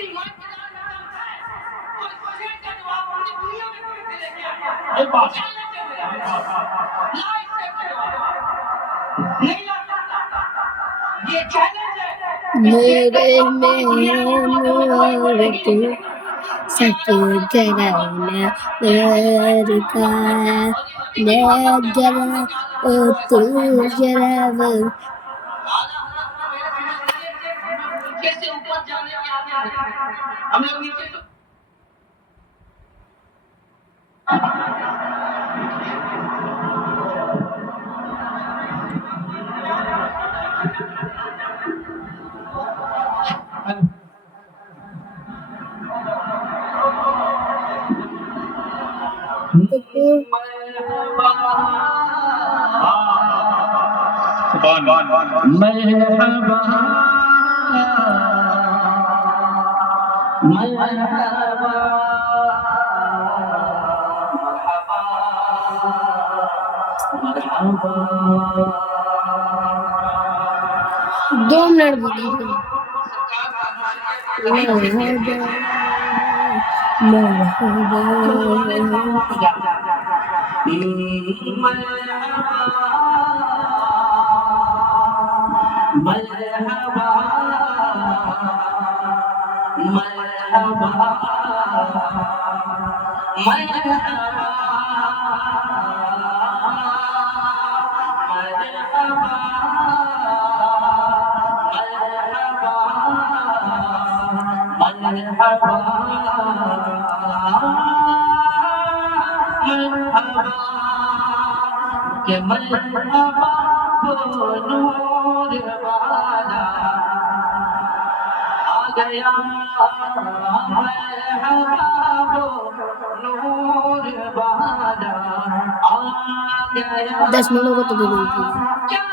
ये बात मेरे में नूर तू सच जलाना नूर का मैं जला ओ तू जला वो हम लोग नीचे तो दो मिनट दीजिए दस मिनटों को तो दे दीजिए